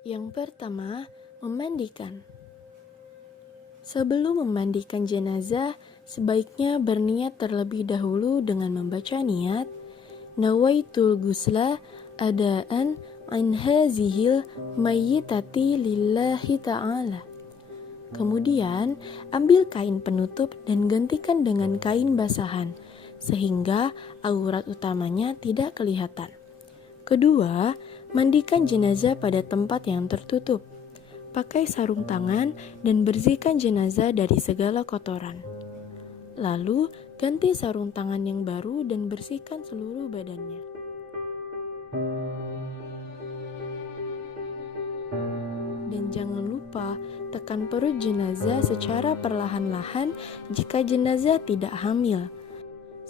Yang pertama, memandikan. Sebelum memandikan jenazah, sebaiknya berniat terlebih dahulu dengan membaca niat Nawaitul ghusla adaan an hazihil mayyitati lillahi ta'ala. Kemudian, ambil kain penutup dan gantikan dengan kain basahan, sehingga aurat utamanya tidak kelihatan. Kedua, mandikan jenazah pada tempat yang tertutup. Pakai sarung tangan dan bersihkan jenazah dari segala kotoran. Lalu, ganti sarung tangan yang baru dan bersihkan seluruh badannya. Dan jangan lupa tekan perut jenazah secara perlahan-lahan jika jenazah tidak hamil.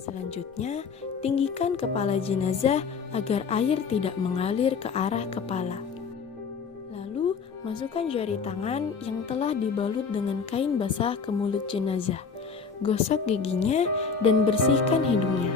Selanjutnya, tinggikan kepala jenazah agar air tidak mengalir ke arah kepala. Lalu, masukkan jari tangan yang telah dibalut dengan kain basah ke mulut jenazah. Gosok giginya dan bersihkan hidungnya.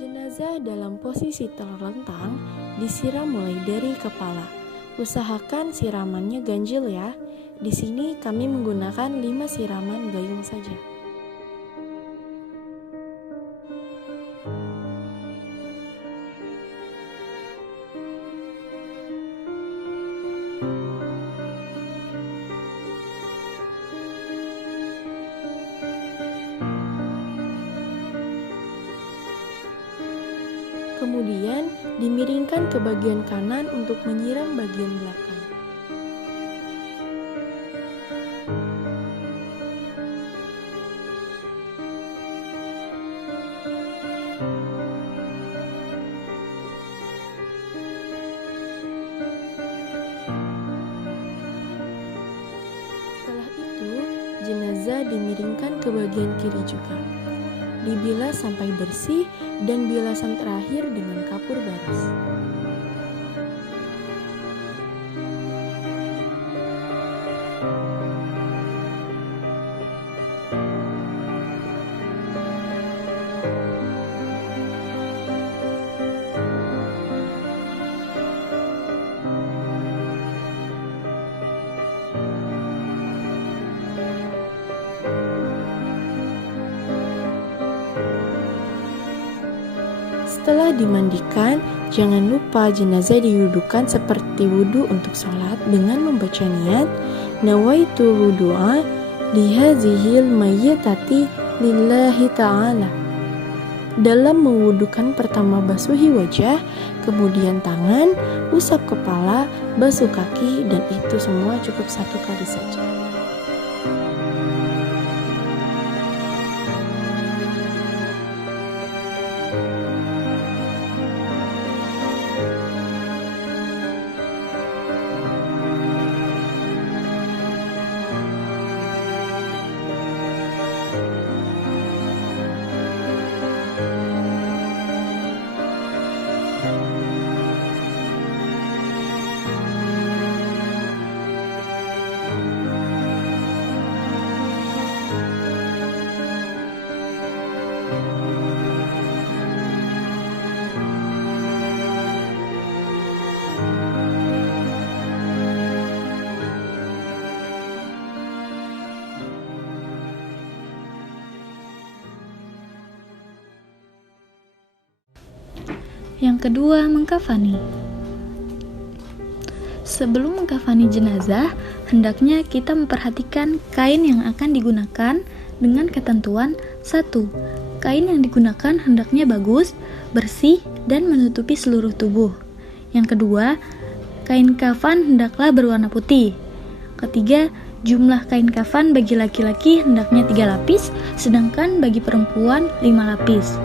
Jenazah dalam posisi terlentang disiram mulai dari kepala. Usahakan siramannya ganjil ya. Di sini kami menggunakan 5 siraman gayung saja. Kemudian dimiringkan ke bagian kanan untuk menyiram bagian belakang. Setelah itu, jenazah dimiringkan ke bagian kiri juga. Dibilas sampai bersih dan bilasan terakhir dengan kapur baris. Setelah dimandikan, jangan lupa jenazah diwudukan seperti wudu untuk sholat dengan membaca niat Nawaitu wudu'a lihazihil mayyitati lillahi ta'ala. Dalam mewudukan pertama basuhi wajah, kemudian tangan, usap kepala, basuh kaki, dan itu semua cukup 1 kali saja. Yang kedua, mengkafani. Sebelum mengkafani jenazah, hendaknya kita memperhatikan kain yang akan digunakan dengan ketentuan 1. Kain yang digunakan hendaknya bagus, bersih, dan menutupi seluruh tubuh. Yang kedua, kain kafan hendaklah berwarna putih. Ketiga, jumlah kain kafan bagi laki-laki hendaknya 3 lapis, sedangkan bagi perempuan 5 lapis.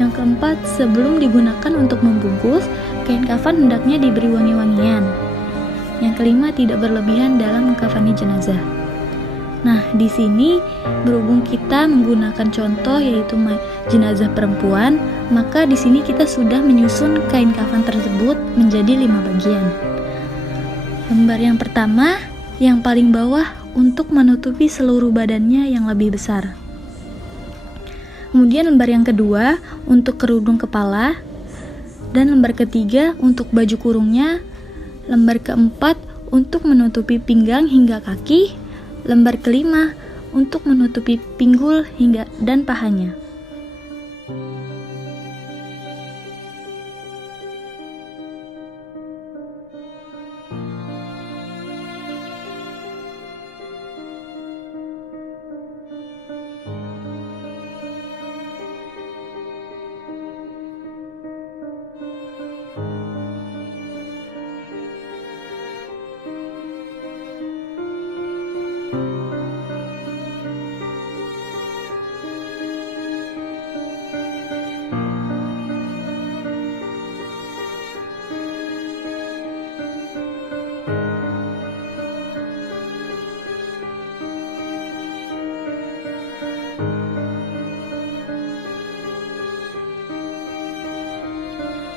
Yang keempat, sebelum digunakan untuk membungkus, kain kafan hendaknya diberi wangi-wangian. Yang kelima, tidak berlebihan dalam mengkafani jenazah. Nah, di sini berhubung kita menggunakan contoh yaitu jenazah perempuan, maka di sini kita sudah menyusun kain kafan tersebut menjadi 5 bagian. Lembar yang pertama, yang paling bawah untuk menutupi seluruh badannya yang lebih besar. Kemudian lembar yang kedua untuk kerudung kepala, dan lembar ketiga untuk baju kurungnya. Lembar keempat untuk menutupi pinggang hingga kaki. Lembar kelima untuk menutupi pinggul hingga dan pahanya.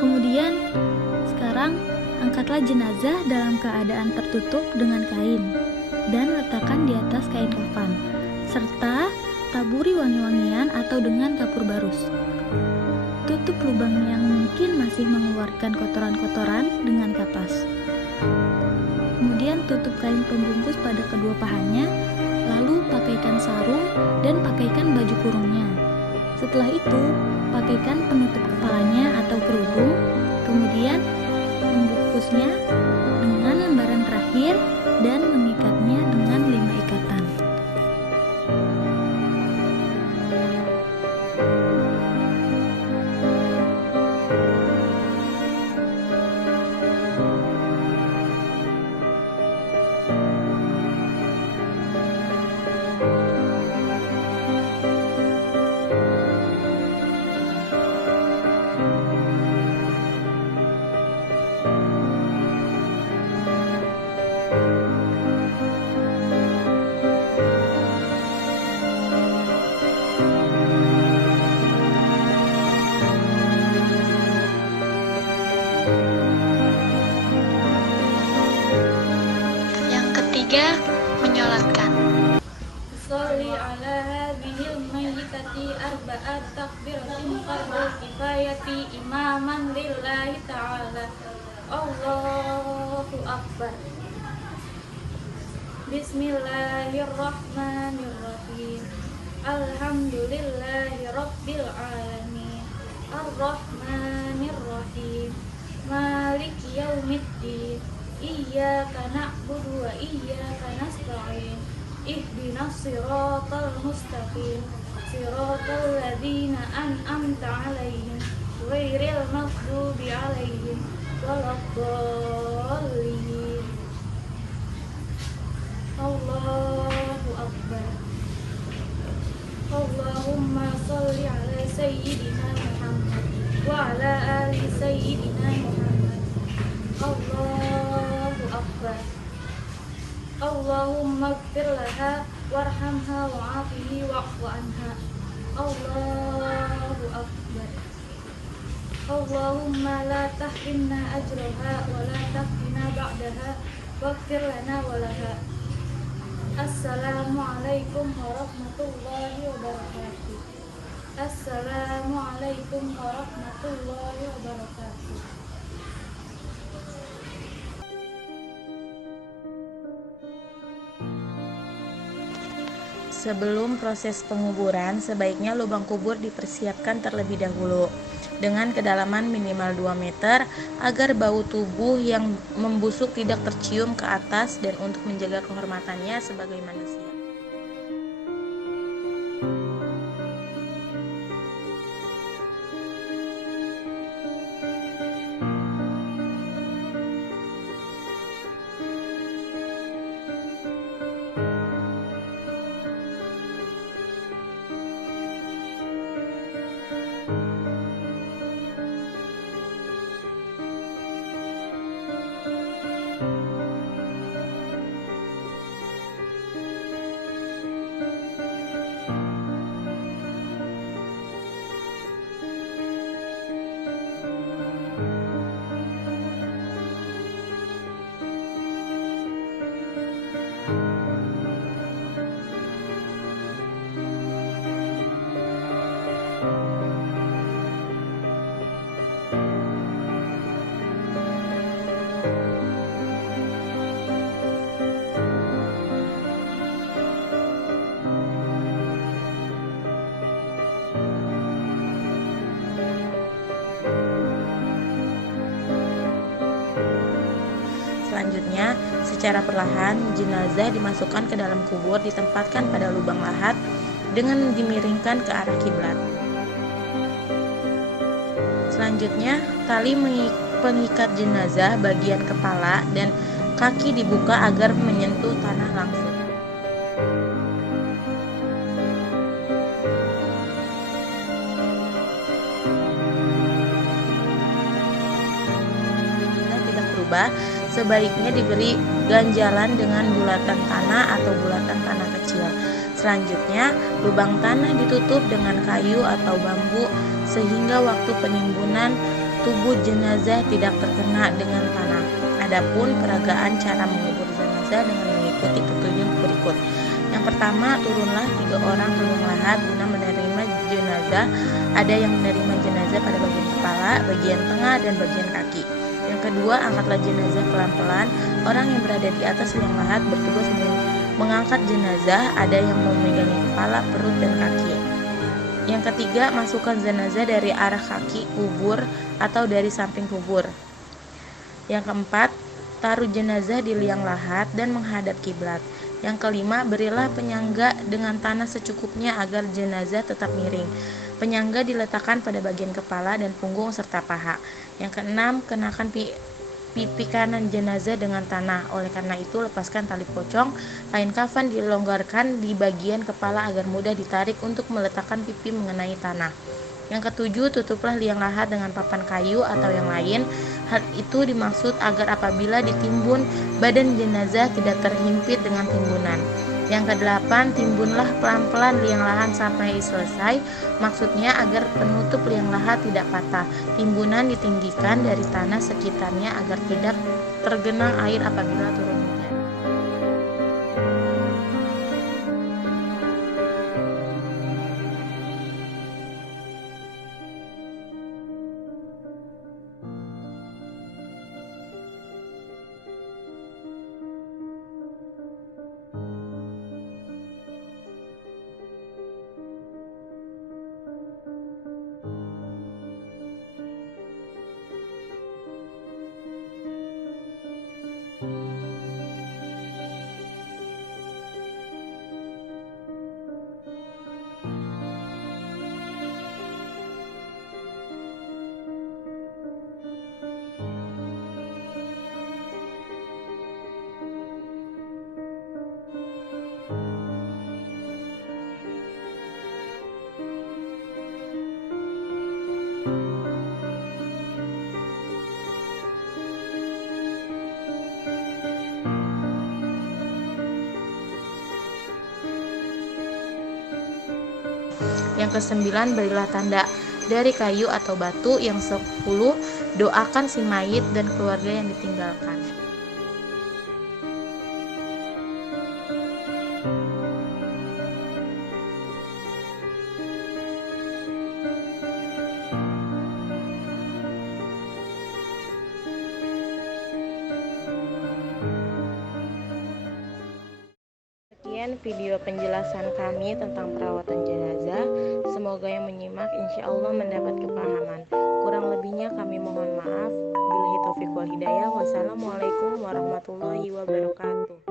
Kemudian, sekarang angkatlah jenazah dalam keadaan tertutup dengan kain dan letakkan di atas kain kafan, serta taburi wangi-wangian atau dengan kapur barus. Tutup lubang yang mungkin masih mengeluarkan kotoran-kotoran dengan kapas. Kemudian tutup kain pembungkus pada kedua pahanya, lalu pakaikan sarung dan pakaikan baju kurungnya. Setelah itu, pakaikan penutup kepalanya atau kerudung, kemudian membungkusnya dengan lembaran terakhir dan mengikatnya dengan 5 ikatan. Yang ketiga, menyolatkan. Sholli ala hadhil mayyitati arba'at takbiratin fardhu kifayati imaman lillahi ta'ala. Allahu Akbar. Bismillahirrahmanirrahim. Alhamdulillahi rabbil alamin. Ar-Rahmanir-Rahim. Maliki yaumiddin. Iyyaka na'budu wa iyyaka nasta'in. Ihdinas siratal mustaqim. Siratal ladzina an'amta 'alaihim ghairil maghdubi 'alaihim waladdallin. Allahu Akbar. Allahumma sholli ala sayyidina Muhammad wa ala ali sayyidina Muhammad. Allahu Akbar. Allahumma ighfir laha warhamha wa'afihi wa'fu anha. Allahu Akbar. Allahumma la tahrimna ajraha wa la taftina ba'daha waghfir lana wa laha. Assalamualaikum warahmatullahi wabarakatuh. Assalamualaikum warahmatullahi wabarakatuh. Sebelum proses penguburan, sebaiknya lubang kubur dipersiapkan terlebih dahulu. dengan kedalaman minimal 2 meter agar bau tubuh yang membusuk tidak tercium ke atas dan untuk menjaga kehormatannya sebagai manusia. Selanjutnya, secara perlahan jenazah dimasukkan ke dalam kubur, ditempatkan pada lubang lahat dengan dimiringkan ke arah kiblat. Selanjutnya, tali pengikat jenazah bagian kepala dan kaki dibuka agar menyentuh tanah langsung. Tidak berubah, sebaiknya diberi ganjalan dengan bulatan tanah atau bulatan tanah kecil. Selanjutnya, lubang tanah ditutup dengan kayu atau bambu sehingga waktu penimbunan tubuh jenazah tidak terkena dengan tanah. Adapun peragaan cara mengubur jenazah dengan mengikuti petunjuk berikut. Yang pertama, turunlah 3 orang ke liang lahat guna menerima jenazah. Ada yang menerima jenazah pada bagian kepala, bagian tengah, dan bagian kaki. Yang kedua, angkatlah jenazah pelan-pelan. Orang yang berada di atas liang lahat bertugas mengangkat jenazah. Ada yang memegangi kepala, perut, dan kaki. Yang ketiga, masukkan jenazah dari arah kaki kubur atau dari samping kubur. Yang keempat, taruh jenazah di liang lahat dan menghadap kiblat. Yang kelima, berilah penyangga dengan tanah secukupnya agar jenazah tetap miring. Penyangga diletakkan pada bagian kepala dan punggung serta paha. Yang keenam, kenakan pipi kanan jenazah dengan tanah. Oleh karena itu, lepaskan tali pocong. Kain kafan dilonggarkan di bagian kepala agar mudah ditarik untuk meletakkan pipi mengenai tanah. Yang ketujuh, tutuplah liang lahat dengan papan kayu atau yang lain. Hal itu dimaksud agar apabila ditimbun, badan jenazah tidak terhimpit dengan timbunan. Yang kedelapan, timbunlah pelan-pelan liang lahat sampai selesai. Maksudnya agar penutup liang lahat tidak patah. Timbunan ditinggikan dari tanah sekitarnya agar tidak tergenang air apabila turun hujan. Yang kesembilan, berilah tanda dari kayu atau batu. Yang 10, doakan si mayit dan keluarga yang ditinggalkan. Sekian video penjelasan kami tentang perawatan jenazah. Semoga yang menyimak insya Allah mendapat kepahaman. Kurang lebihnya kami mohon maaf. Billahi taufiq wal hidayah. Wassalamualaikum warahmatullahi wabarakatuh.